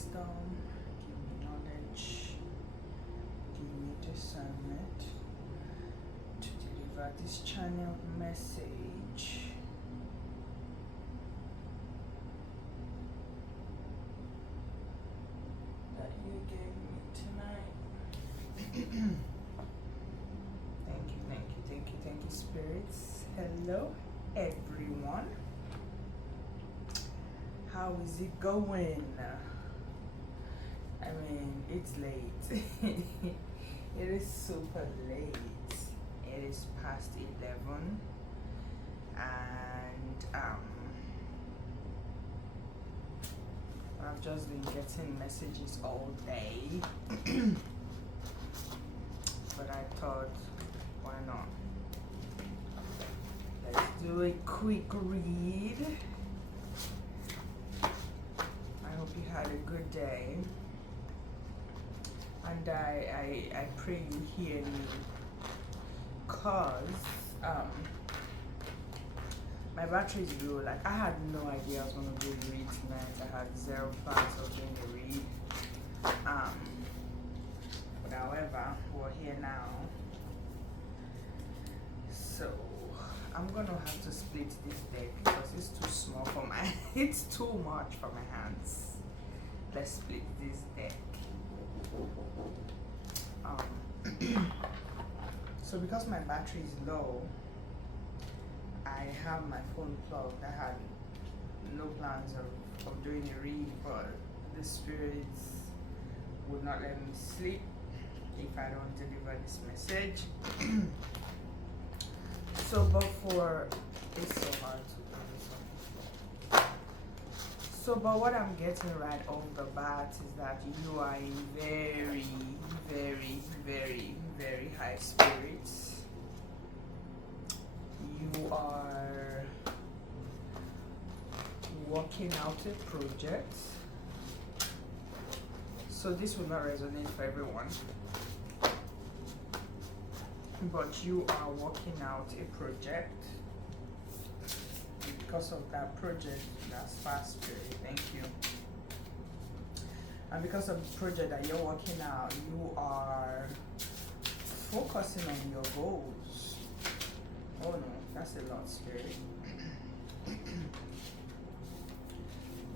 wisdom, give me knowledge, give me discernment to deliver this channel message. That you gave me tonight. Thank you, spirits. Hello, everyone. How is it going? I mean, it's late. It is super late. It is past 11, and I've just been getting messages all day. But I thought, why not? Let's do a quick read. I hope you had a good day, and I pray you hear me, cause my battery is low. Like, I had no idea I was gonna do a read tonight. I had zero plans of doing a read. But however, we're here now, so I'm gonna have to split this deck because it's too small for my it's too much for my hands. Let's split this deck. So because my battery is low, I have my phone plugged. I had no plans of doing a read, but the spirits would not let me sleep if I don't deliver this message. So, but for it's so hard to do this. So, but what I'm getting right off the bat is that you are in very, very, very, very high spirits. You are working out a project. So this will not resonate for everyone, but you are working out a project. Because of that project, that's fast spirit, thank you. And because of the project that you're working out, you are focusing on your goals. Oh no, that's a lot, spirit.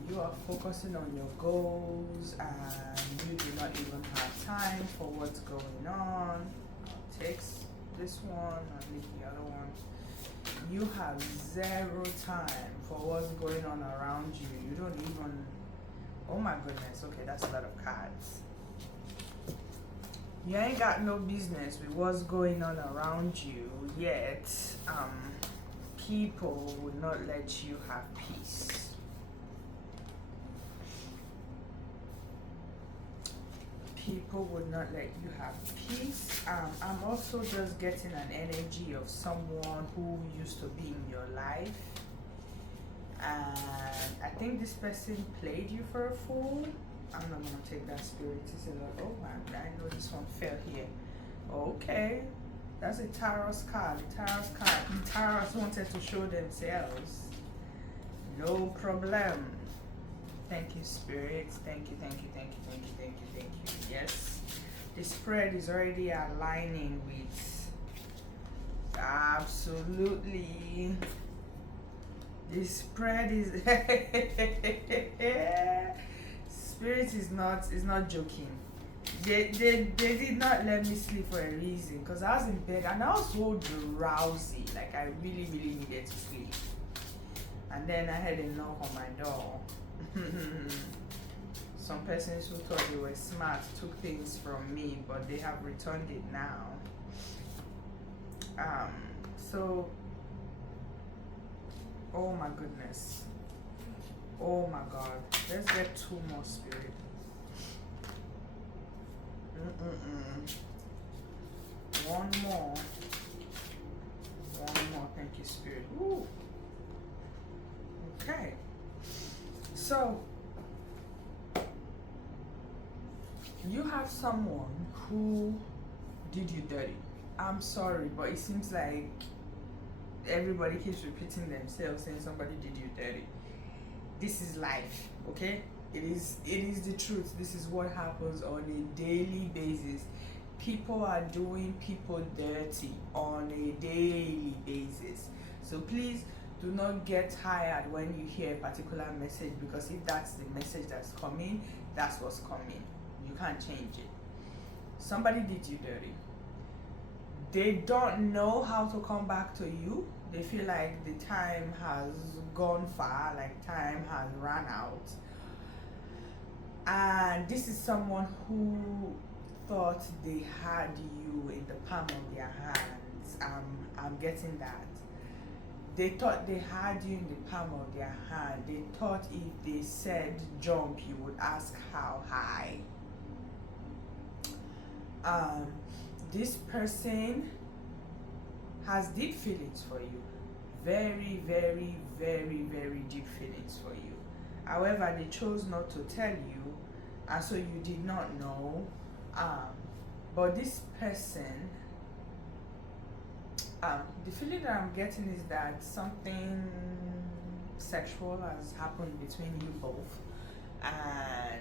You are focusing on your goals, and you do not even have time for what's going on. I'll take this one and leave the other one. You have zero time for what's going on around you. You don't even, oh my goodness, okay, that's a lot of cards. You ain't got no business with what's going on around you, yet people will not let you have peace. People would not let you have peace. I'm also just getting an energy of someone who used to be in your life, and I think this person played you for a fool. I'm not gonna take that spirit. It's a lot. Oh man, I know this one fell here. Okay, that's a tarot's card. The tarots wanted to show themselves. No problem. Thank you, spirits. Thank you. Yes, the spread is already aligning with absolutely. The spread is spirit is not joking. They did not let me sleep for a reason, because I was in bed and I was so drowsy, like I really needed to sleep. And then I had a knock on my door. Some persons who thought they were smart took things from me, but they have returned it now. So, oh my goodness. Oh my God. Let's get two more, spirit. One more. Thank you, spirit. Woo. Okay. So, you have someone who did you dirty. I'm sorry, but it seems like everybody keeps repeating themselves saying somebody did you dirty. This is life, okay? It is the truth. This is what happens on a daily basis. People are doing people dirty on a daily basis. So please do not get tired when you hear a particular message, because if that's the message that's coming, that's what's coming. You can't change it. Somebody did you dirty. They don't know how to come back to you. They feel like the time has gone far, like time has run out. And this is someone who thought they had you in the palm of their hands. I'm getting that. They thought they had you in the palm of their hand. They thought if they said jump, you would ask how high. This person has deep feelings for you. Very, very, very, very deep feelings for you. However, they chose not to tell you, and so you did not know. But this person, the feeling that I'm getting is that something sexual has happened between you both, and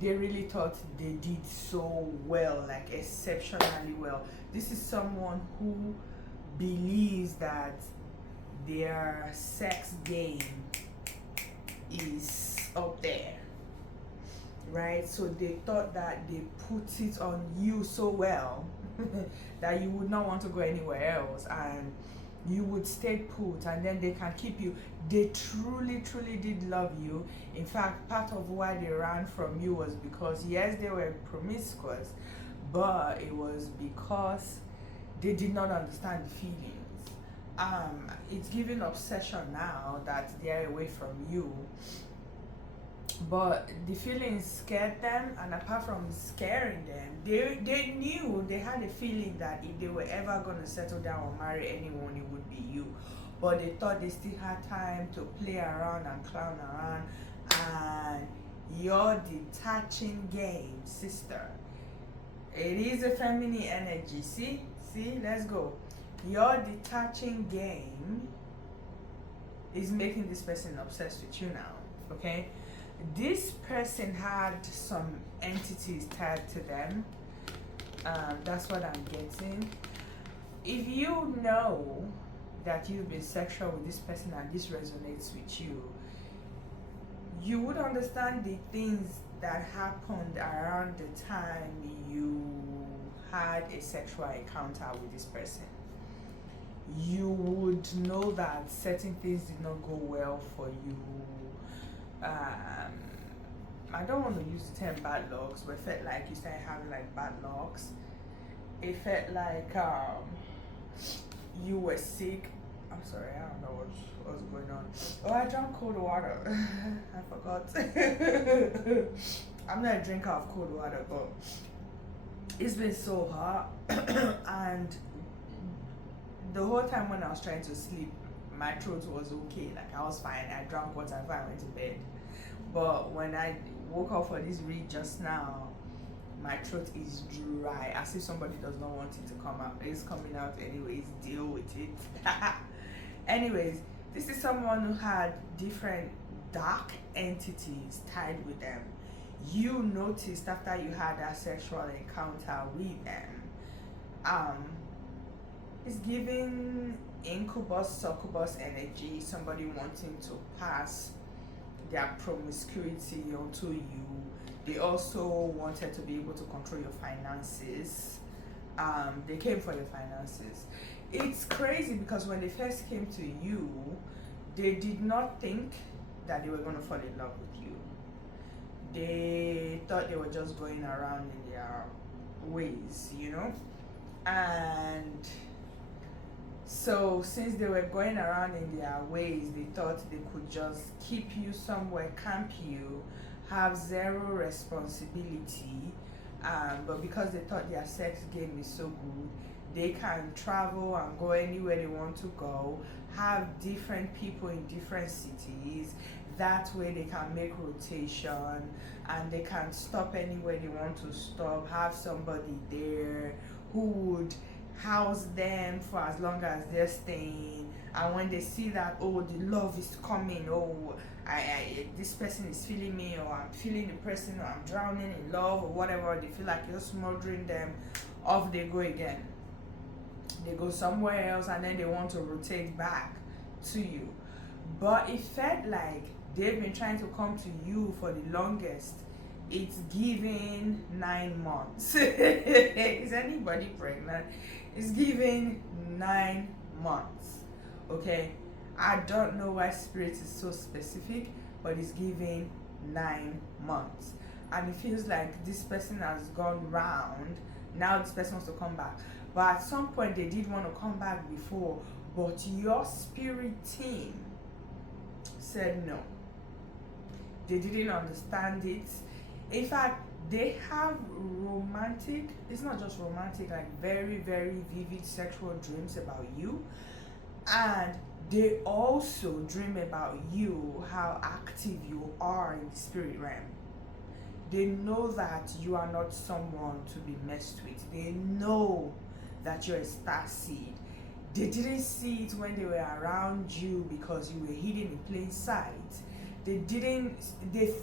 they really thought they did so well, like exceptionally well. This is someone who believes that their sex game is up there, right? So they thought that they put it on you so well that you would not want to go anywhere else, and you would stay put, and then they can keep you. They truly, truly did love you. In fact, part of why they ran from you was because, yes, they were promiscuous, but it was because they did not understand the feelings. It's giving obsession now that they're away from you, but the feelings scared them, and apart from scaring them, they knew, they had a feeling that if they were ever going to settle down or marry anyone, it would be you. But they thought they still had time to play around and clown around, and your detaching game, sister, it is a feminine energy. See, let's go. Your detaching game is making this person obsessed with you now, okay? This person had some entities tagged to them. That's what I'm getting. If you know that you've been sexual with this person and this resonates with you, you would understand the things that happened around the time you had a sexual encounter with this person. You would know that certain things did not go well for you. I don't want to use the term bad lucks, but it felt like you started having like bad lucks. It felt like you were sick. I'm sorry, I don't know what's going on. Oh, I drank cold water. I forgot. I'm not a drinker of cold water, but it's been so hot. And the whole time when I was trying to sleep, my throat was okay. Like, I was fine. I drank water before I went to bed. But when I woke up for this read just now, my throat is dry, as if somebody does not want it to come out. It's coming out anyways. Deal with it. Anyways, this is someone who had different dark entities tied with them. You noticed after you had that sexual encounter with them. It's giving incubus, succubus energy. Somebody wanting to pass their promiscuity onto you. They also wanted to be able to control your finances. They came for your finances. It's crazy because when they first came to you, they did not think that they were going to fall in love with you. They thought they were just going around in their ways, you know? And so since they were going around in their ways, they thought they could just keep you somewhere, camp you, have zero responsibility. But because they thought their sex game is so good, they can travel and go anywhere they want to go, have different people in different cities. That way they can make rotation, and they can stop anywhere they want to stop, have somebody there who would house them for as long as they're staying. And when they see that, oh, the love is coming, oh, this person is feeling me, or I'm feeling the person, or I'm drowning in love, or whatever. They feel like you're smothering them. Off they go again. They go somewhere else, and then they want to rotate back to you. But it felt like they've been trying to come to you for the longest. It's giving 9 months. Is anybody pregnant? It's giving 9 months. Okay, I don't know why spirit is so specific, but it's giving 9 months. And it feels like this person has gone round. Now this person wants to come back. But at some point they did want to come back before, but your spirit team said no. They didn't understand it. In fact, they have romantic, it's not just romantic, like very, very vivid sexual dreams about you. And they also dream about you, how active you are in the spirit realm. They know that you are not someone to be messed with. They know that you're a star seed. They didn't see it when they were around you because you were hidden in plain sight. They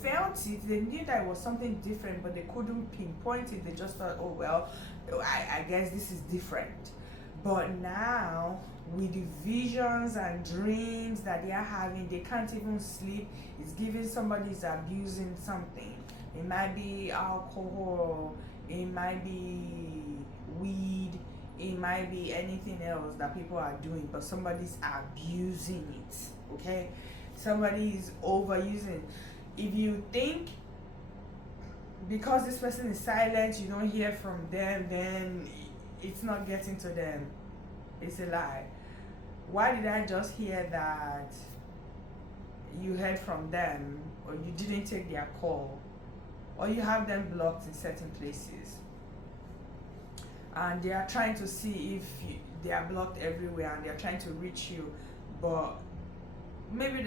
felt it. They knew that it was something different, but they couldn't pinpoint it. They just thought, oh well, I guess this is different. But now, with the visions and dreams that they are having, they can't even sleep. It's giving somebody's abusing something. It might be alcohol, it might be weed, it might be anything else that people are doing, but somebody's abusing it, okay? Somebody is overusing. If you think because this person is silent, you don't hear from them, then it's not getting to them. It's a lie. Why did I just hear that you heard from them, or you didn't take their call, or you have them blocked in certain places? And they are trying to see if they are blocked everywhere, and they are trying to reach you, but maybe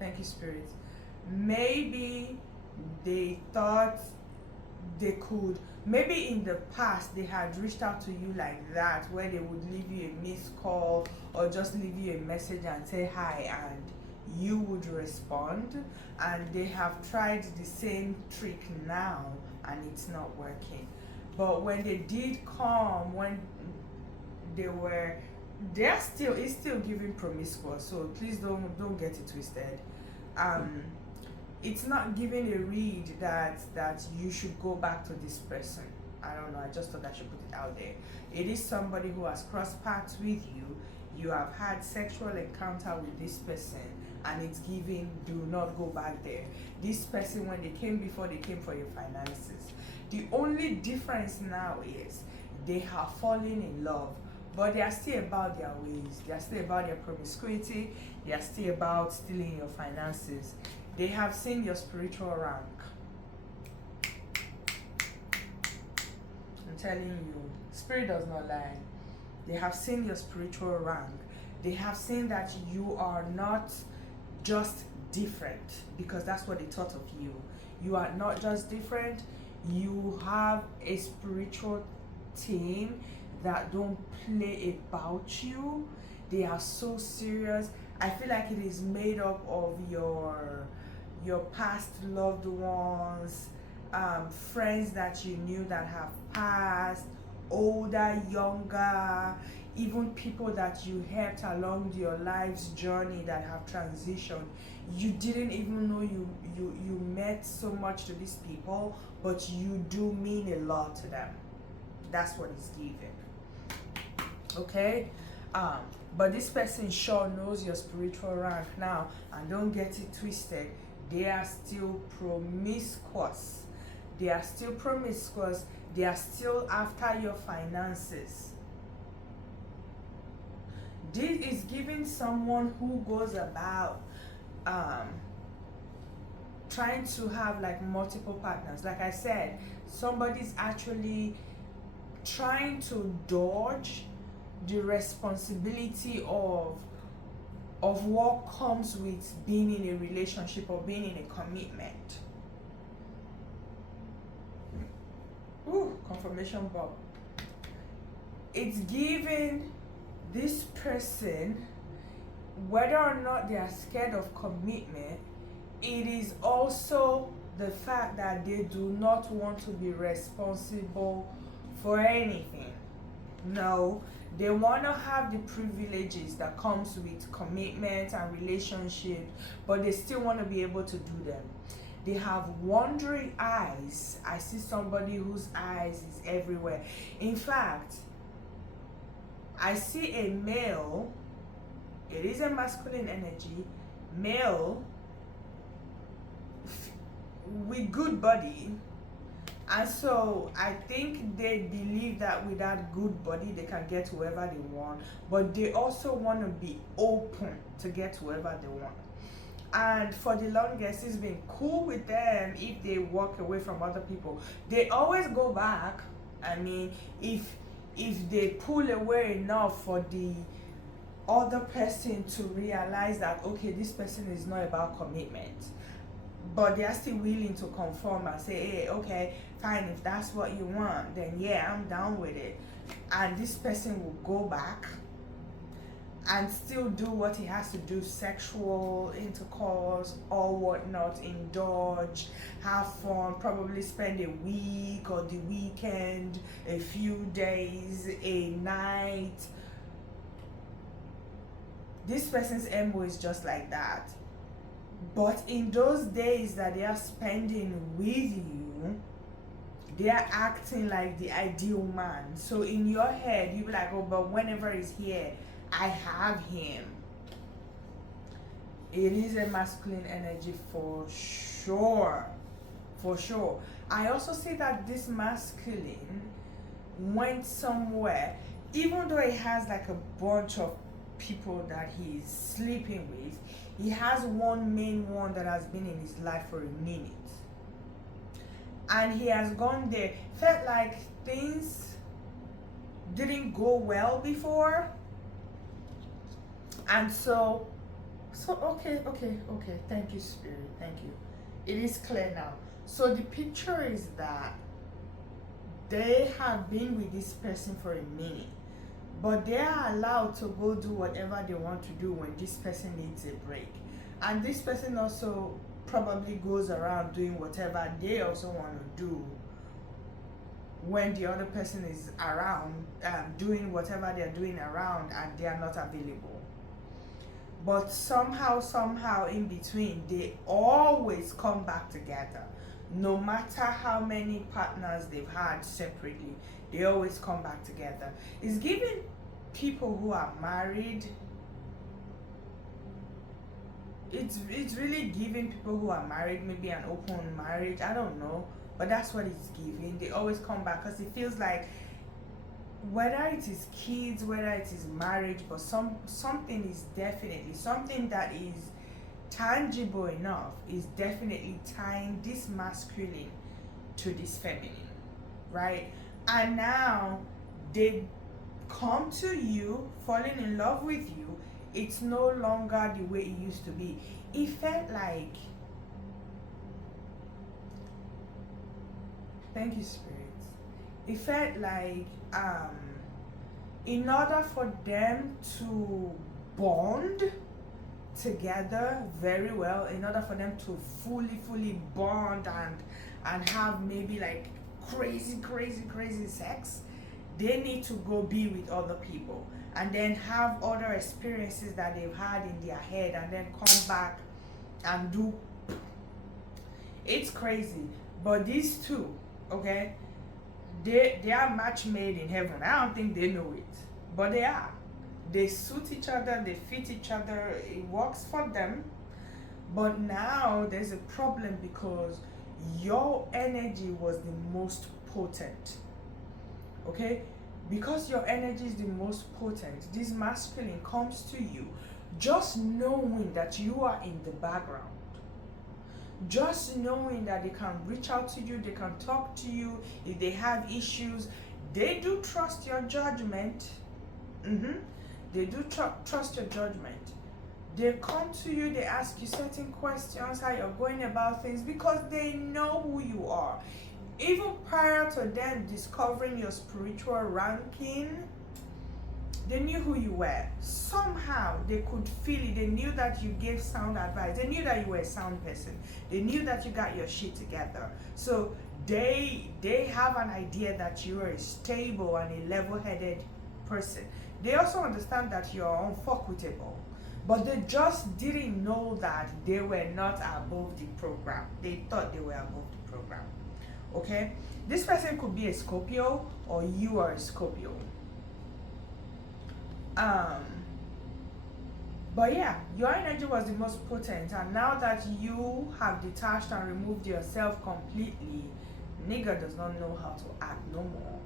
thank you, Spirit. Maybe they thought they could, maybe in the past they had reached out to you like that, where they would leave you a missed call or just leave you a message and say hi, and you would respond. And they have tried the same trick now, and it's not working. But when they did come, when it's still giving promiscuous, so please don't get it twisted. It's not giving a read that you should go back to this person. I don't know, I just thought I should put it out there. It is somebody who has crossed paths with you. You have had sexual encounter with this person, and it's giving, do not go back there. This person, when they came before, they came for your finances. The only difference now is they have fallen in love, but they are still about their ways. They are still about their promiscuity. They are still about stealing your finances. They have seen your spiritual rank. I'm telling you, spirit does not lie. They have seen your spiritual rank. They have seen that you are not just different, because that's what they thought of you. You are not just different. You have a spiritual team that don't play about you. They are so serious. I feel like it is made up of your past loved ones, friends that you knew that have passed, older, younger, even people that you helped along your life's journey that have transitioned. You didn't even know you meant so much to these people, but you do mean a lot to them. That's what it's giving. Okay? But this person sure knows your spiritual rank now, and don't get it twisted. They are still promiscuous. They are still promiscuous. They are still after your finances. This is giving someone who goes about trying to have like multiple partners. Like I said, somebody's actually trying to dodge the responsibility of what comes with being in a relationship or being in a commitment. Ooh, confirmation Bob. It's giving this person whether or not they are scared of commitment, it is also the fact that they do not want to be responsible for anything. No, they want to have the privileges that comes with commitment and relationships, but they still want to be able to do them. They have wandering eyes. I see somebody whose eyes is everywhere. In fact, I see a male, it is a masculine energy, male with good body, and so I think they believe that with that good body they can get whoever they want, but they also want to be open to get whoever they want. And for the longest, it's been cool with them if they walk away from other people. They always go back. I mean, if they pull away enough for the other person to realize that, okay, this person is not about commitment, but they are still willing to conform and say, hey, okay, fine, if that's what you want, then yeah, I'm down with it. And this person will go back and still do what he has to do, sexual intercourse or whatnot, indulge, have fun, probably spend a week or the weekend, a few days, a night. This person's MO is just like that. But in those days that they are spending with you, they are acting like the ideal man. So in your head, you be like, oh, but whenever he's here, I have him. It is a masculine energy for sure. For sure. I also see that this masculine went somewhere, even though he has like a bunch of people that he's sleeping with, he has one main one that has been in his life for a minute. And he has gone there, felt like things didn't go well before. And so okay, thank you, Spirit, thank you. It is clear now. So the picture is that they have been with this person for a minute, but they are allowed to go do whatever they want to do when this person needs a break. And this person also probably goes around doing whatever they also want to do when the other person is around, doing whatever they're doing around and they are not available. But somehow in between, they always come back together. No matter how many partners they've had separately, they always come back together. It's giving people who are married, it's really giving people who are married maybe an open marriage. I don't know, but that's what it's giving. They always come back because it feels like, whether it is kids, whether it is marriage, but something is definitely, something that is tangible enough is definitely tying this masculine to this feminine, right? And now they come to you, falling in love with you. It's no longer the way it used to be. It felt like, thank you, Spirit. It felt like in order for them to bond together very well, in order for them to fully bond and have maybe like crazy sex, they need to go be with other people and then have other experiences that they've had in their head and then come back and do. It's crazy. But these two, okay, they are match made in heaven. I don't think they know it, but they are. They suit each other, they fit each other, it works for them. But now there's a problem because your energy was the most potent. Okay? Because your energy is the most potent, this masculine comes to you just knowing that you are in the background. Just knowing that they can reach out to you, they can talk to you if they have issues. They do trust your judgment. They do trust your judgment. They come to you, they ask you certain questions, how you're going about things, because they know who you are. Even prior to them discovering your spiritual ranking, They knew who you were. Somehow they could feel it. They knew that you gave sound advice. They knew that you were a sound person. They knew that you got your shit together. So they have an idea that you are a stable and a level-headed person. They also understand that you're unfuckable. But they just didn't know that they were not above the program. They thought they were above the program. Okay? This person could be a Scorpio, or you are a Scorpio. But yeah, your energy was the most potent, and now that you have detached and removed yourself completely, nigga does not know how to act no more.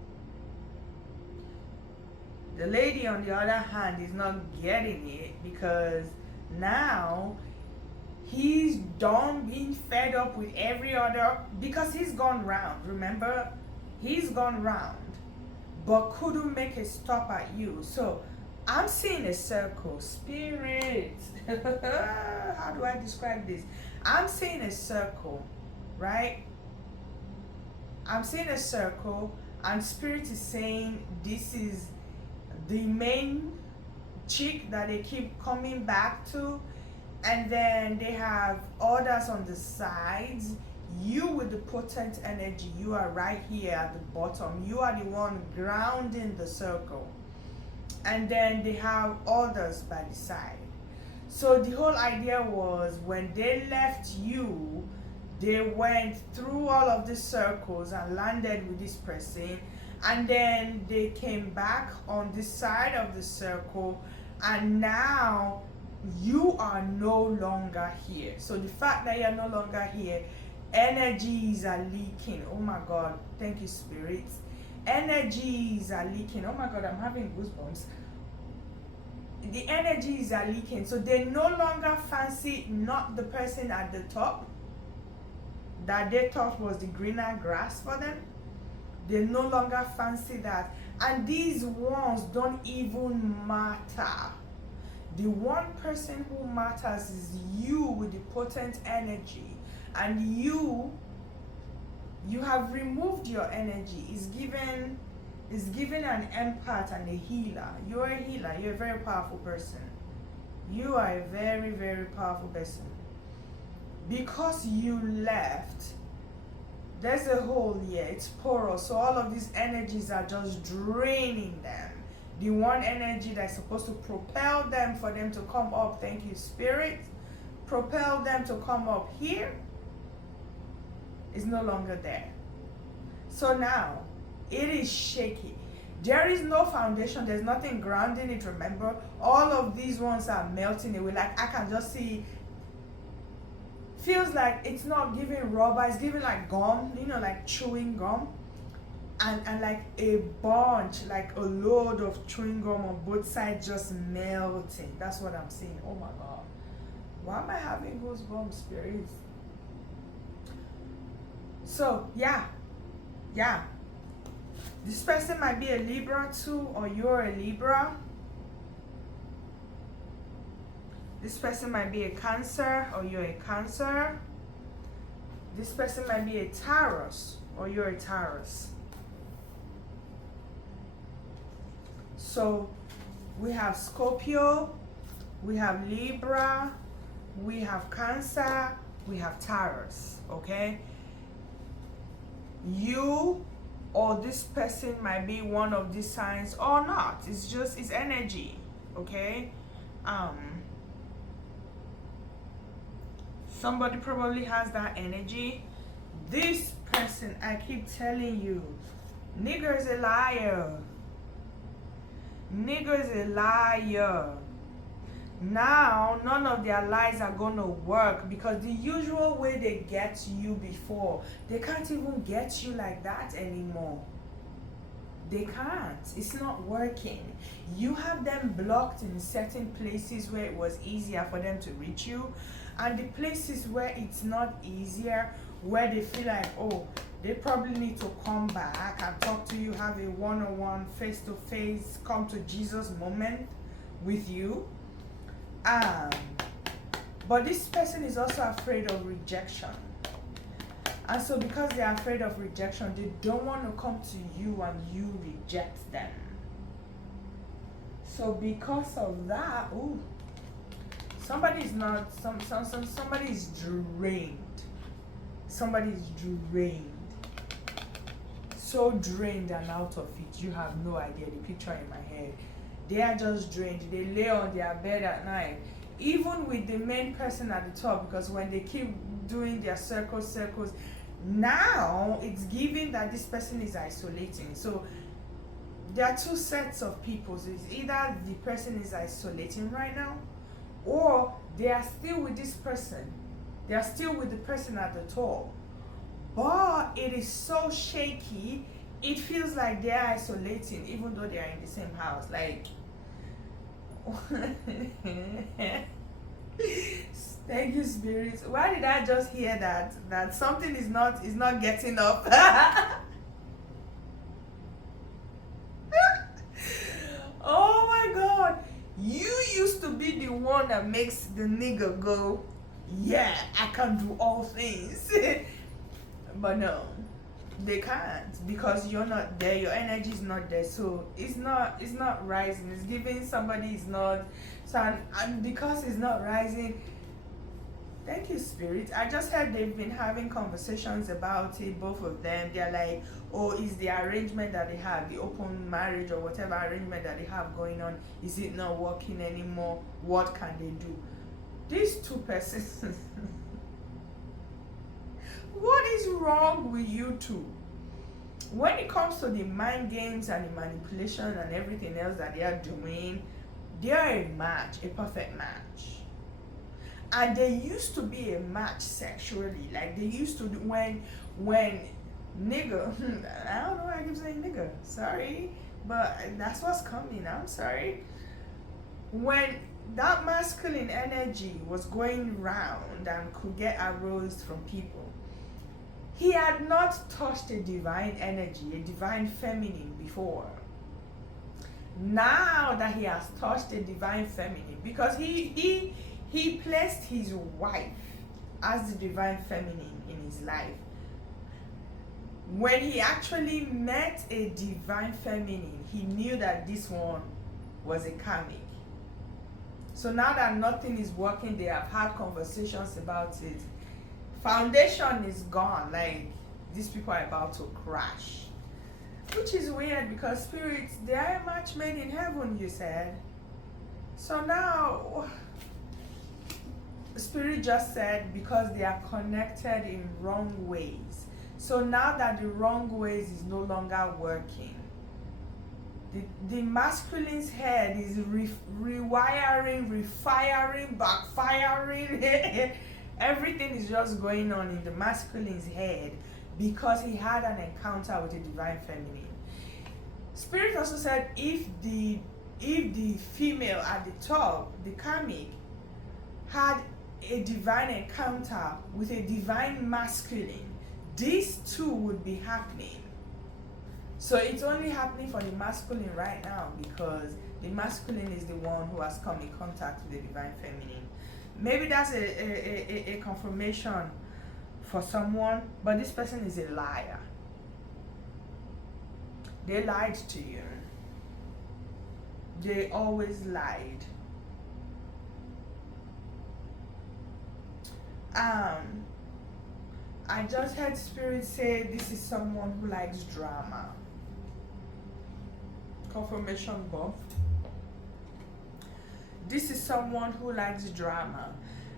The lady, on the other hand, is not getting it because now he's done being fed up with every other, because he's gone round. Remember, he's gone round but couldn't make a stop at you. So I'm seeing a circle. Spirit, how do I describe this? I'm seeing a circle, right? I'm seeing a circle, and Spirit is saying this is the main chick that they keep coming back to, and then they have others on the sides. You with the potent energy, you are right here at the bottom. You are the one grounding the circle, and then they have others by the side. So the whole idea was, when they left you, they went through all of these circles and landed with this person, and then they came back on this side of the circle, and now you are no longer here. So the fact that you're no longer here, energies are leaking. Oh my God, thank you, Spirit. Energies are leaking. Oh my God, I'm having goosebumps. The energies are leaking. So they no longer fancy not the person at the top that they thought was the greener grass for them. They no longer fancy that. And these ones don't even matter. The one person who matters is you with the potent energy. And you have removed your energy. It's given an empath and a healer. You're a healer. You're a very powerful person. You are a very, very powerful person. Because you left, there's a hole here. It's porous. So all of these energies are just draining them. The one energy that's supposed to propel them for them to come up, thank you, Spirit, propel them to come up here, is no longer there. So now it is shaky. There is no foundation. There's nothing grounding it. Remember, all of these ones are melting away. Like, I can just see, feels like it's not giving rubber, it's giving like gum, you know, like chewing gum. And like a bunch, like a load of chewing gum on both sides just melting. That's what I'm seeing. Oh my God. Why am I having goosebumps, Spirits? So, yeah. This person might be a Libra too, or you're a Libra. This person might be a Cancer, or you're a Cancer. This person might be a Taurus, or you're a Taurus. So we have Scorpio, we have Libra, we have Cancer, we have Taurus, okay? You or this person might be one of these signs or not. It's just, it's energy, okay? Somebody probably has that energy. This person, I keep telling you, nigger is a liar. Nigger is a liar. Now, none of their lies are gonna work, because the usual way they get you before, they can't even get you like that anymore. They can't. It's not working. You have them blocked in certain places where it was easier for them to reach you, and the places where it's not easier, where they feel like, oh, they probably need to come back and talk to you, have a one-on-one, face-to-face, come to Jesus moment with you. But this person is also afraid of rejection. And so because they're afraid of rejection, they don't want to come to you and you reject them. So because of that, ooh, somebody's not somebody's drained. Somebody's drained. So drained and out of it. You have no idea. The picture in my head. They are just drained. They lay on their bed at night. Even with the main person at the top, because when they keep doing their circles, now it's given that this person is isolating. So there are two sets of people. So it's either the person is isolating right now, or they are still with this person. They are still with the person at the top. But it is so shaky, it feels like they are isolating, even though they are in the same house. Like, thank you, Spirit. Why did I just hear that something is not getting up? Oh my God, you used to be the one that makes the nigga go, yeah, I can do all things. But no, they can't, because you're not there, your energy is not there, so it's not rising. It's giving somebody is not, so and because it's not rising. Thank you, Spirit. I just heard they've been having conversations about it, both of them. They're like, oh, is the arrangement that they have, the open marriage or whatever arrangement that they have going on, is it not working anymore? What can they do? These two persons. What is wrong with you two? When it comes to the mind games and the manipulation and everything else that they are doing, they are a match, a perfect match. And they used to be a match sexually. Like they used to do when nigga, I don't know why I keep saying nigga, sorry, but that's what's coming, I'm sorry. When that masculine energy was going round and could get aroused from people, he had not touched a divine energy, a divine feminine before. Now that he has touched a divine feminine, because he placed his wife as the divine feminine in his life. When he actually met a divine feminine, he knew that this one was a karmic. So now that nothing is working, they have had conversations about it. Foundation is gone, like these people are about to crash, which is weird because spirits, they are a match made in heaven, you said. So now Spirit just said because they are connected in wrong ways. So now that the wrong ways is no longer working, the masculine's head is rewiring, refiring, backfiring. Everything is just going on in the masculine's head because he had an encounter with the divine feminine. Spirit also said if the female at the top, the karmic, had a divine encounter with a divine masculine, these two would be happening. So it's only happening for the masculine right now because the masculine is the one who has come in contact with the divine feminine. Maybe that's a confirmation for someone, but this person is a liar. They lied to you. They always lied. I just heard Spirit say this is someone who likes drama. Confirmation both. This is someone who likes drama.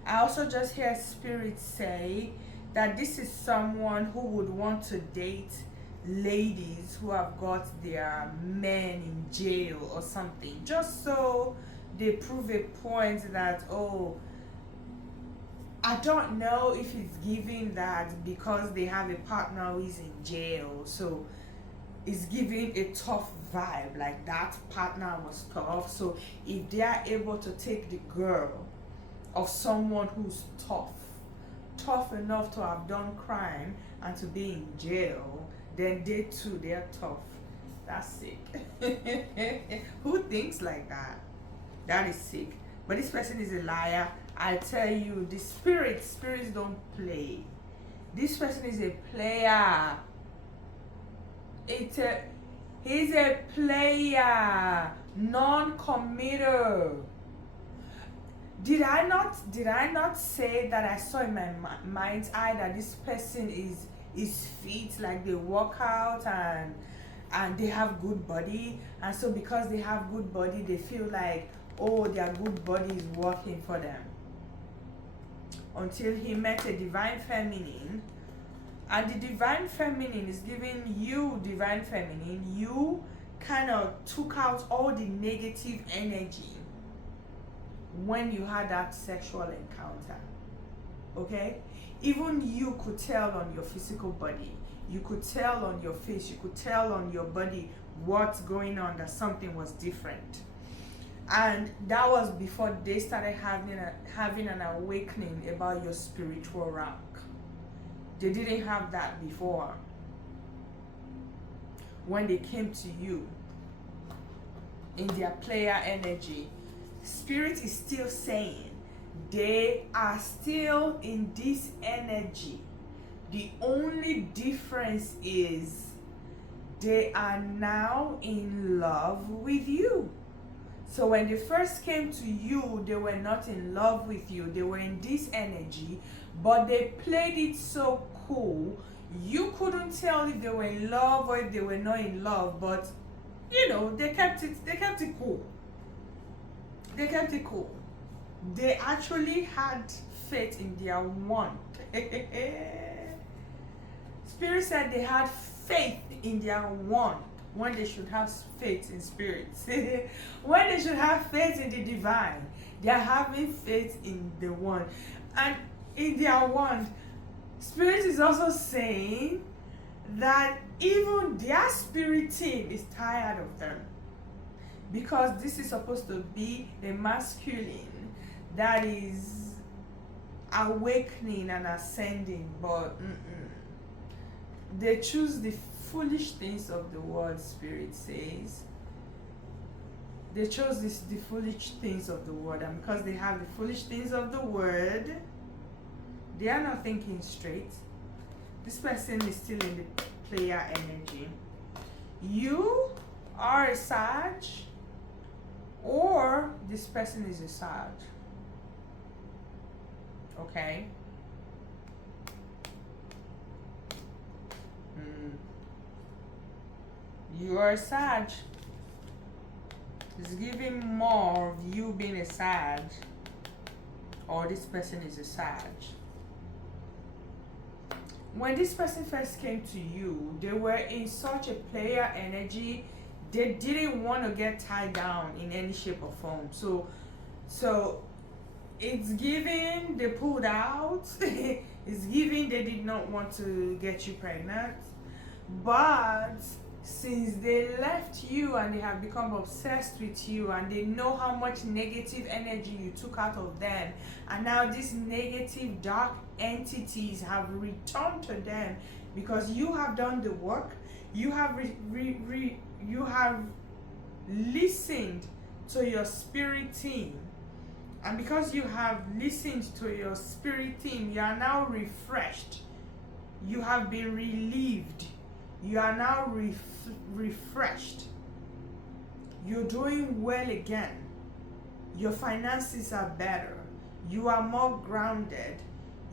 I also just hear Spirit say that this is someone who would want to date ladies who have got their men in jail or something, just so they prove a point that, oh, I don't know if it's giving that because they have a partner who is in jail, so it's giving a tough vibe, like that partner was tough. So if they are able to take the girl of someone who's tough enough to have done crime and to be in jail, then they too, they're tough. That's sick. Who thinks like that? That is sick. But this person is a liar. I tell you, the spirits don't play. This person is a player. He's a player. non-committal. Did I not say that I saw in my mind's eye that this person is fit, like they work out and they have good body, and so because they have good body they feel like, oh, their good body is working for them, until he met a divine feminine, and the divine feminine is giving you divine feminine. You kind of took out all the negative energy when you had that sexual encounter. Okay, even you could tell on your physical body, you could tell on your face, you could tell on your body what's going on, that something was different. And that was before they started having an awakening about your spiritual rank. They didn't have that before. When they came to you in their player energy, Spirit is still saying they are still in this energy. The only difference is they are now in love with you. So when they first came to you, they were not in love with you. They were in this energy, but they played it so cool. You couldn't tell if they were in love or if they were not in love, but you know, they kept it cool. They kept it cool. They actually had faith in their one. Spirit said they had faith in their one, when they should have faith in spirit. When they should have faith in the divine, they are having faith in the one. And in their one, Spirit is also saying that even their spirit team is tired of them, because this is supposed to be a masculine that is awakening and ascending, but they choose the foolish things of the world. Spirit says they chose the foolish things of the world, and because they have the foolish things of the world, they are not thinking straight. This person is still in the player energy. You are a Sag, or this person is a Sag. Okay. You are a Sag. It's giving more of you being a Sag, or this person is a Sag. When this person first came to you, they were in such a player energy. They didn't want to get tied down in any shape or form. So it's giving they pulled out. It's giving they did not want to get you pregnant. But since they left you and they have become obsessed with you, and they know how much negative energy you took out of them, and now these negative dark entities have returned to them because you have done the work. You have you have listened to your spirit team, and because you have listened to your spirit team, you are now refreshed. You have been relieved. You are now refreshed. You're doing well again. Your finances are better. You are more grounded.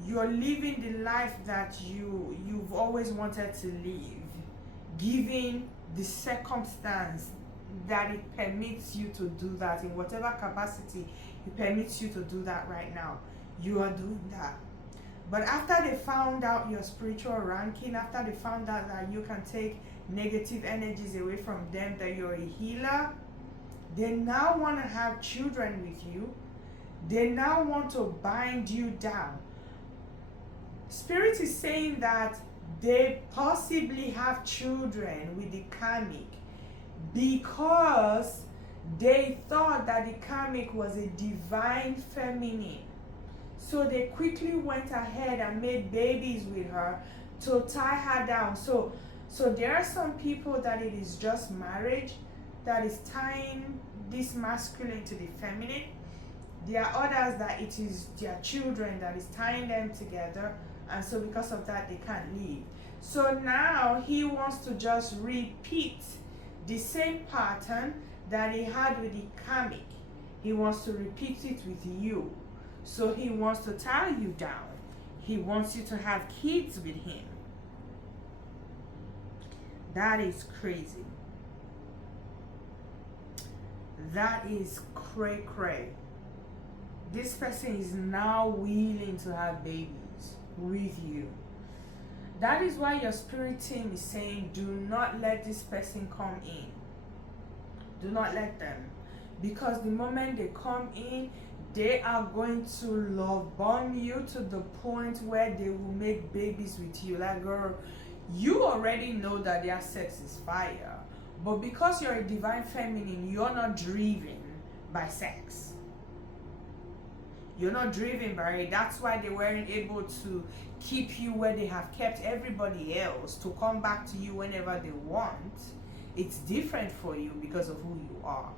You're living the life that you've always wanted to live, given the circumstance that it permits you to do that, in whatever capacity it permits you to do that right now. You are doing that. But after they found out your spiritual ranking, after they found out that you can take negative energies away from them, that you're a healer, they now want to have children with you. They now want to bind you down. Spirit is saying that they possibly have children with the karmic because they thought that the karmic was a divine feminine. So they quickly went ahead and made babies with her to tie her down. So there are some people that it is just marriage that is tying this masculine to the feminine. There are others that it is their children that is tying them together, and so because of that they can't leave. So now he wants to just repeat the same pattern that he had with the karmic, he wants to repeat it with you. So he wants to tie you down. He wants you to have kids with him. That is crazy. That is cray cray. This person is now willing to have babies with you. That is why your spirit team is saying, do not let this person come in. Do not let them. Because the moment they come in, they are going to love bomb you to the point where they will make babies with you. Like, girl, you already know that their sex is fire. But because you're a divine feminine, you're not driven by sex. You're not driven by it. That's why they weren't able to keep you where they have kept everybody else, to come back to you whenever they want. It's different for you because of who you are.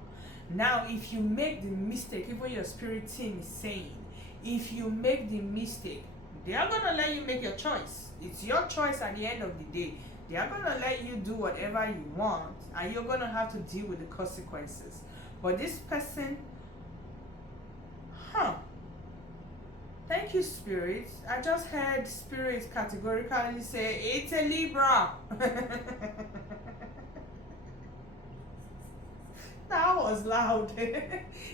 Now, if you make the mistake, even your spirit team is saying, if you make the mistake, they are going to let you make your choice. It's your choice at the end of the day. They are going to let you do whatever you want, and you're going to have to deal with the consequences. But this person, thank you, Spirit. I just heard Spirit categorically say, it's a Libra. That was loud.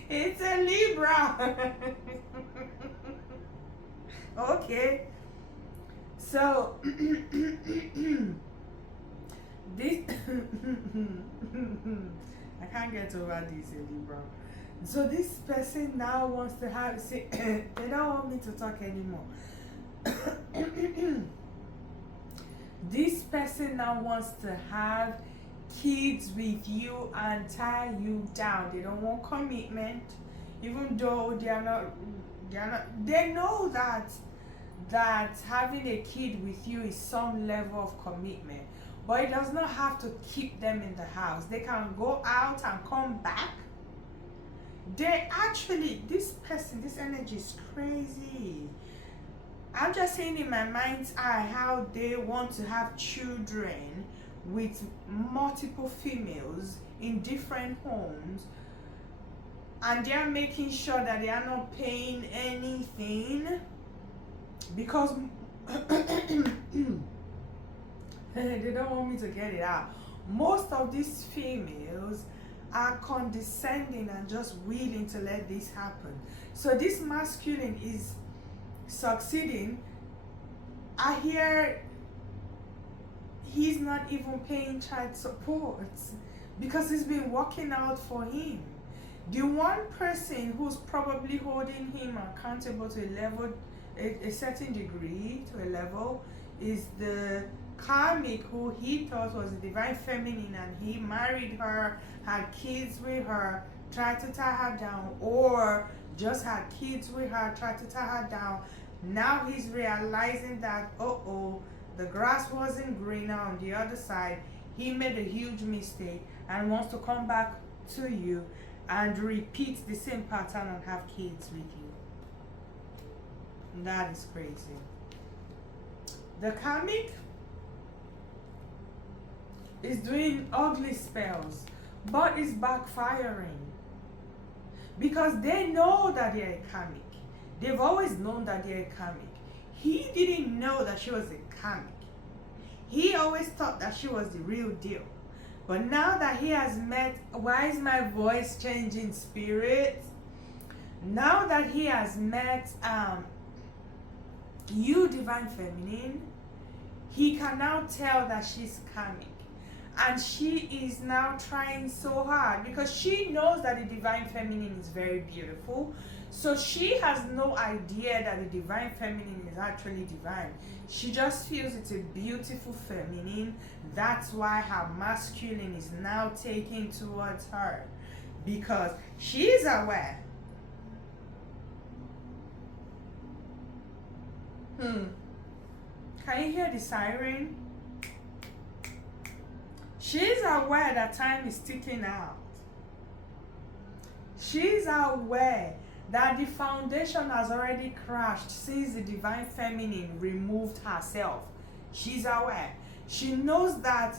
It's a Libra. Okay. So, this, I can't get over this, Libra. So this person now wants to have, say, they don't want me to talk anymore. This person now wants to have kids with you and tie you down. They don't want commitment, even though they know that having a kid with you is some level of commitment, but it does not have to keep them in the house. They can go out and come back. They actually, this person, this energy is crazy. I'm just saying in my mind's eye how they want to have children with multiple females in different homes, and they are making sure that they are not paying anything because they don't want me to get it out. Most of these females are condescending and just willing to let this happen. So this masculine is succeeding. I hear he's not even paying child support because it's been working out for him. The one person who's probably holding him accountable to a level, a certain degree, to a level, is the karmic who he thought was a divine feminine, and he married her, had kids with her, tried to tie her down, or just had kids with her, tried to tie her down. Now he's realizing that, the grass wasn't greener on the other side. He made a huge mistake and wants to come back to you and repeat the same pattern and have kids with you. That is crazy. The karmic is doing ugly spells, but it's backfiring because they know that they're a karmic. They've always known that they're a karmic. He didn't know that she was a karmic. He always thought that she was the real deal. But now that he has met, why is my voice changing, Spirit? Now that he has met you, divine feminine, he can now tell that she's karmic. And she is now trying so hard because she knows that the divine feminine is very beautiful. So she has no idea that the divine feminine is actually divine. She just feels it's a beautiful feminine. That's why her masculine is now taking towards her, because she is aware. Can you hear the siren? She's aware that time is ticking out. She's aware that the foundation has already crashed since the divine feminine removed herself. She's aware. She knows that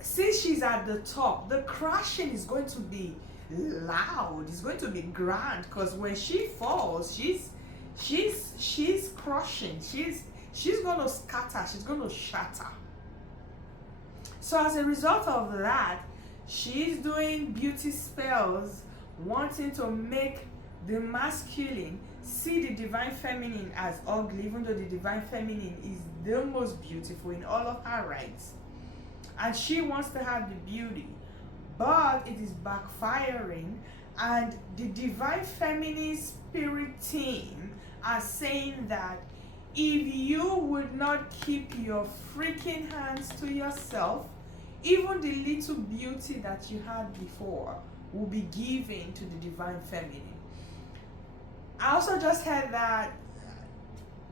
since she's at the top, the crashing is going to be loud. It's going to be grand, because when she falls, she's crushing. She's going to scatter. She's going to shatter. So as a result of that, she's doing beauty spells, wanting to make the masculine see the divine feminine as ugly, even though the divine feminine is the most beautiful in all of her rights. And she wants to have the beauty, but it is backfiring, and the divine feminine spirit team are saying that if you would not keep your freaking hands to yourself, even the little beauty that you had before will be given to the divine feminine. I also just heard that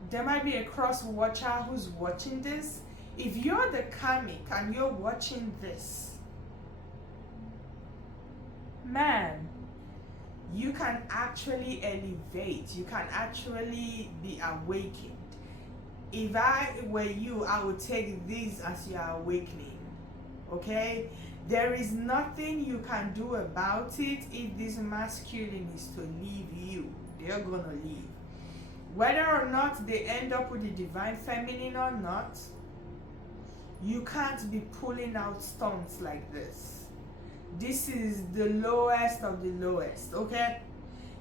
there might be a cross watcher who's watching this. If you're the karmic and you're watching this, man, you can actually elevate. You can actually be awakened. If I were you, I would take this as your awakening. Okay? There is nothing you can do about it. If this masculine is to leave you, they're gonna leave. Whether or not they end up with the divine feminine or not, you can't be pulling out stunts like this. This is the lowest of the lowest, okay?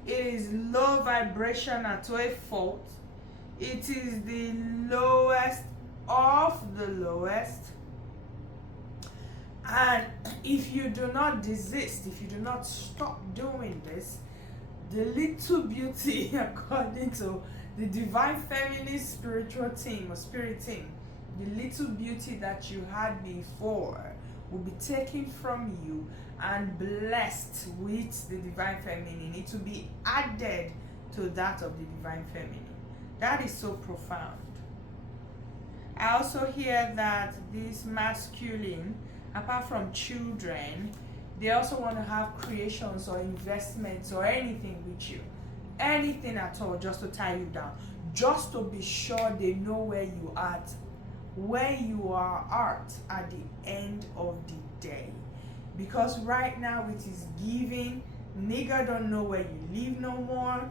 It is low vibration at a fault. It is the lowest of the lowest. And if you do not desist, if you do not stop doing this, the little beauty, according to the divine feminine spiritual team or spirit team, the little beauty that you had before will be taken from you and blessed with the divine feminine. It will be added to that of the divine feminine. That is so profound. I also hear that this masculine, apart from children, they also want to have creations or investments or anything with you. Anything at all, just to tie you down. Just to be sure they know where you are at the end of the day. Because right now it is giving, nigga don't know where you live no more.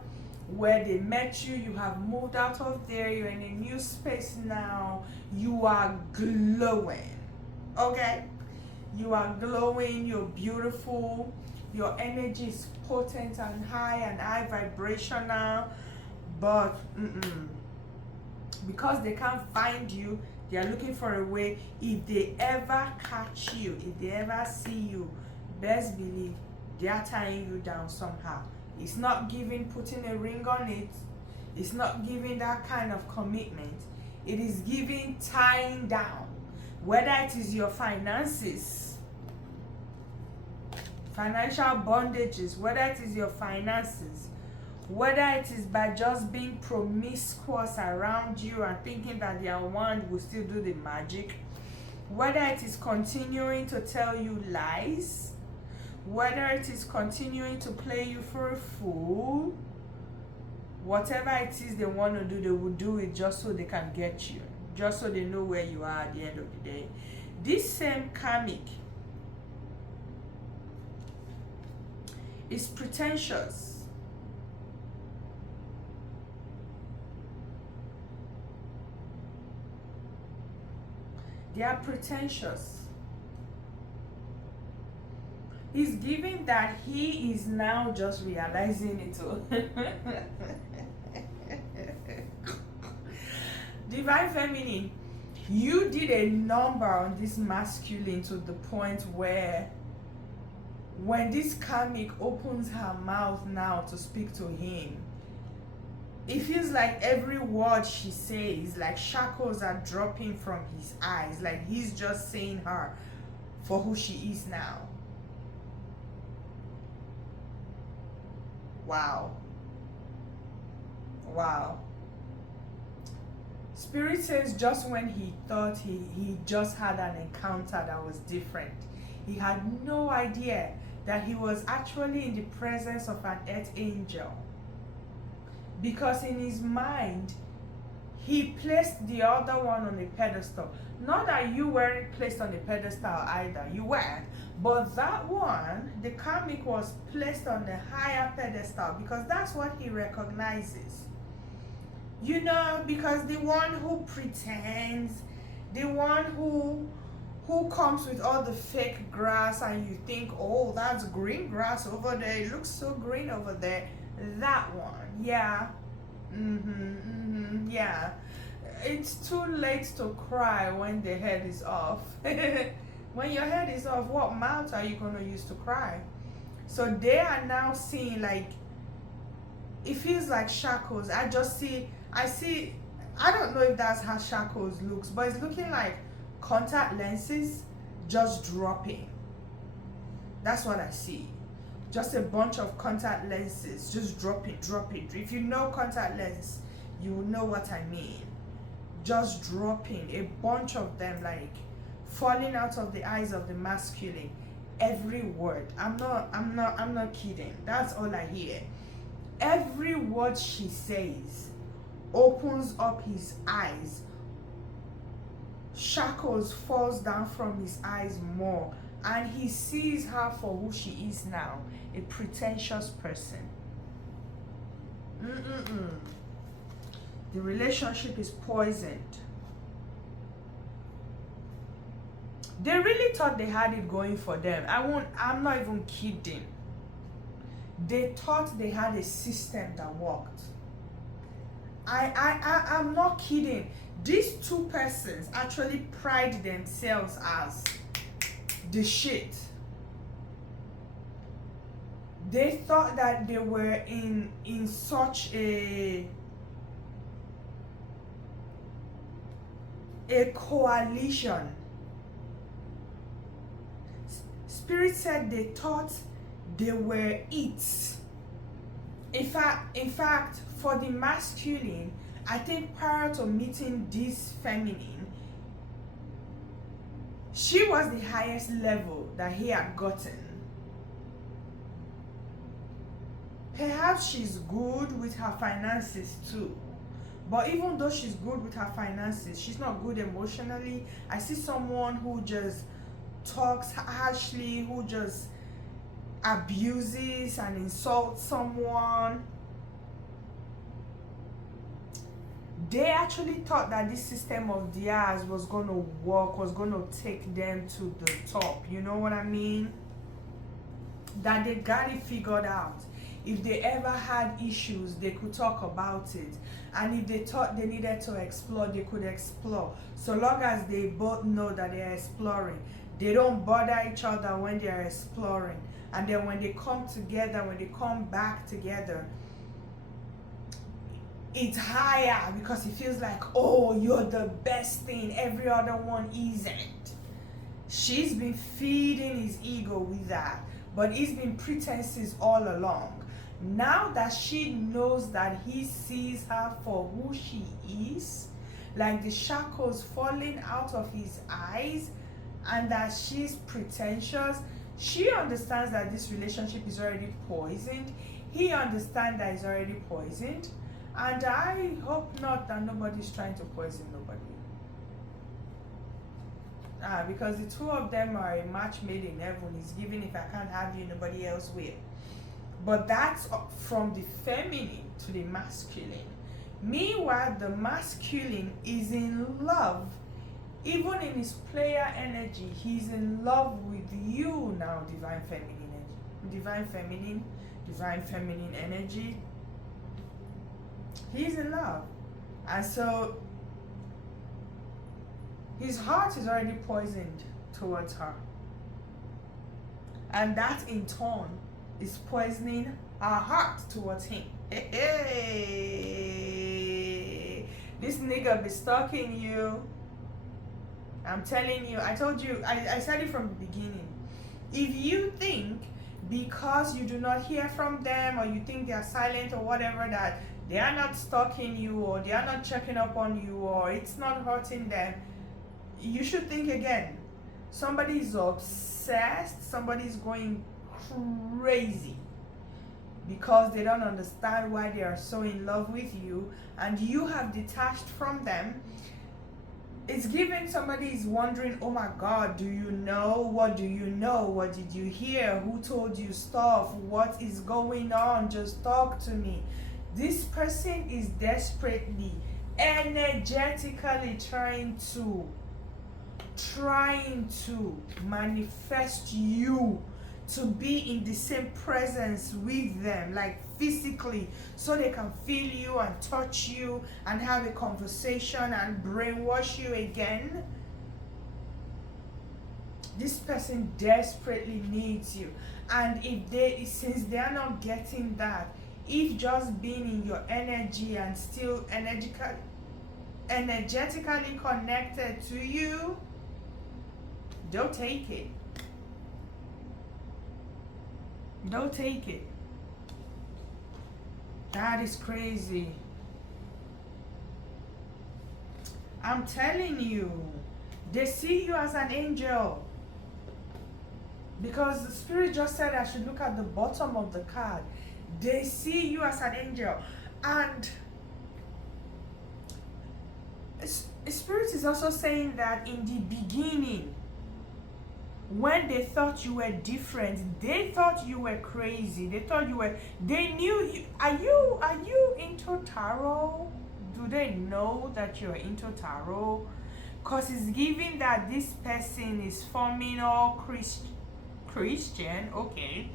Where they met you, you have moved out of there, you're in a new space now, you are glowing. Okay? You are glowing, you're beautiful, your energy is potent and high vibrational, but because they can't find you, they are looking for a way. If they ever catch you, if they ever see you, best believe they are tying you down somehow. It's not giving putting a ring on it. It's not giving that kind of commitment. It is giving tying down. Whether it is your finances, financial bondages, whether it is your finances, whether it is by just being promiscuous around you and thinking that their wand will still do the magic, whether it is continuing to tell you lies, whether it is continuing to play you for a fool, whatever it is they want to do, they will do it just so they can get you, just so they know where you are at the end of the day. This same karmic is pretentious. They are pretentious. He's giving that he is now just realizing it all. Divine feminine, you did a number on this masculine to the point where when this karmic opens her mouth now to speak to him, it feels like every word she says, like shackles are dropping from his eyes, like he's just seeing her for who she is now. Wow. Wow. Spirit says just when he thought he just had an encounter that was different, he had no idea that he was actually in the presence of an earth angel. Because in his mind, he placed the other one on a pedestal. Not that you weren't placed on a pedestal either, you weren't, but that one, the karmic, was placed on a higher pedestal because that's what he recognizes. You know, because the one who pretends, the one who comes with all the fake grass, and you think, oh, that's green grass over there, it looks so green over there, that one, yeah. Yeah. It's too late to cry when the head is off. When your head is off, what mouth are you going to use to cry? So they are now seeing, like, it feels like shackles. I don't know if that's how shackles looks, but it's looking like contact lenses just dropping. That's what I see. Just a bunch of contact lenses just dropping. If you know contact lens, you will know what I mean. Just dropping, a bunch of them, like falling out of the eyes of the masculine. Every word. I'm not kidding. That's all I hear. Every word she says opens up his eyes. Shackles falls down from his eyes more, and he sees her for who she is now, a pretentious person. The relationship is poisoned. They really thought they had it going for them. I'm not even kidding. They thought they had a system that worked. I'm not kidding. These two persons actually pride themselves as the shit. They thought that they were in such a coalition. Spirit said they thought they were it. In fact, for the masculine, I think prior to meeting this feminine, she was the highest level that he had gotten. Perhaps she's good with her finances too. But even though she's good with her finances, she's not good emotionally. I see someone who just talks harshly, who just abuses and insults someone. They actually thought that this system of theirs was going to work, was going to take them to the top. You know what I mean? That they got it figured out. If they ever had issues, they could talk about it. And if they thought they needed to explore, they could explore. So long as they both know that they are exploring. They don't bother each other when they are exploring. And then when they come together, when they come back together, it's higher because it feels like, oh, you're the best thing, every other one isn't. She's been feeding his ego with that, but it's been pretenses all along. Now that she knows that he sees her for who she is, like the shackles falling out of his eyes, and that she's pretentious, she understands that this relationship is already poisoned. He understands that it's already poisoned. And I hope not that nobody's trying to poison nobody. Because the two of them are a match made in heaven. It's given, if I can't have you, nobody else will. But that's from the feminine to the masculine. Meanwhile, the masculine is in love. Even in his player energy, he's in love with you now, divine feminine energy. Divine feminine energy. He's in love. And so his heart is already poisoned towards her. And that in turn is poisoning her heart towards him. Hey. This nigga be stalking you. I'm telling you, I told you, I said it from the beginning. If you think because you do not hear from them, or you think they are silent or whatever, that they are not stalking you, or they are not checking up on you, or it's not hurting them, you should think again. Somebody is obsessed, somebody is going crazy. because they don't understand why they are so in love with you, and you have detached from them. It's giving somebody is wondering, oh my God, do you know? What do you know? What did you hear? Who told you stuff? What is going on? Just talk to me. This person is desperately, energetically trying to manifest you to be in the same presence with them, like physically, so they can feel you and touch you and have a conversation and brainwash you again. This person desperately needs you, and since they are not getting that, if just being in your energy and still energetically connected to you, don't take it. Don't take it. That is crazy. I'm telling you, they see you as an angel. Because the spirit just said I should look at the bottom of the card. They see you as an angel. And spirit is also saying that in the beginning, when they thought you were different, they thought you were crazy. They knew you. Are you into tarot? Do they know that you're into tarot? Because it's giving that this person is forming all Christian, okay.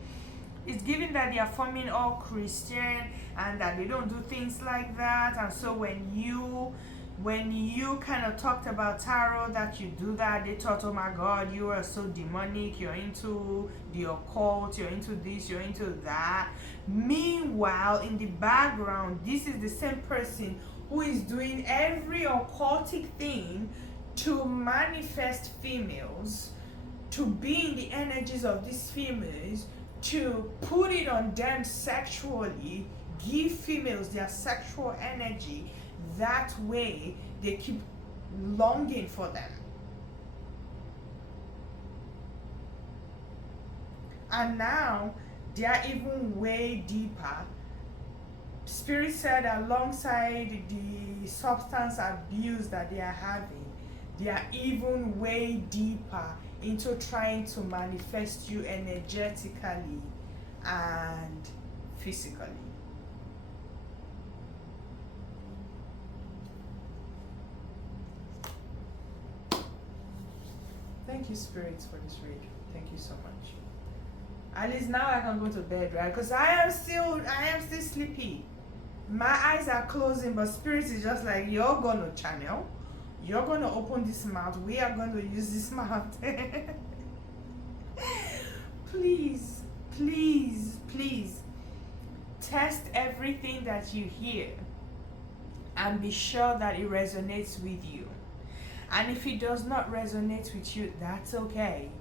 It's giving that they are forming all Christian and that they don't do things like that. And so when you kind of talked about tarot, that you do that, they thought, oh my God, you are so demonic, you're into the occult, you're into this, you're into that. Meanwhile, in the background, this is the same person who is doing every occultic thing to manifest females, to be in the energies of these females, to put it on them sexually, give females their sexual energy. That way they keep longing for them. And now they are even way deeper. Spirit said alongside the substance abuse that they are having, they are even way deeper into trying to manifest you energetically and physically. Thank you, spirits, for this read. Thank you so much. At least now I can go to bed, right? Because I am still sleepy. My eyes are closing, but spirit is just like, you're gonna channel. You're gonna open this mouth. We are going to use this mouth. Please, please, please test everything that you hear and be sure that it resonates with you. And if it does not resonate with you, that's okay.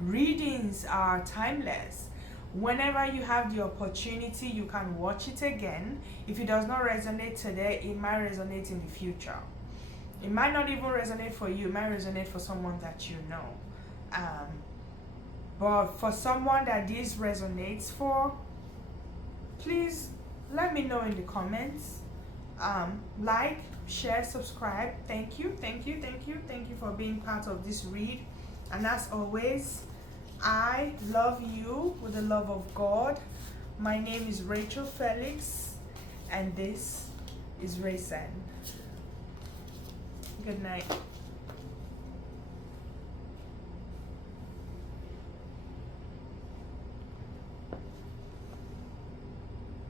Readings are timeless. Whenever you have the opportunity, you can watch it again. If it does not resonate today, it might resonate in the future. It might not even resonate for you. It might resonate for someone that you know. But for someone that this resonates for, please let me know in the comments. Like, share, subscribe. Thank you, thank you, thank you, thank you for being part of this read. And as always, I love you with the love of God. My name is Rachel Felix, and this is Raysen. Good night.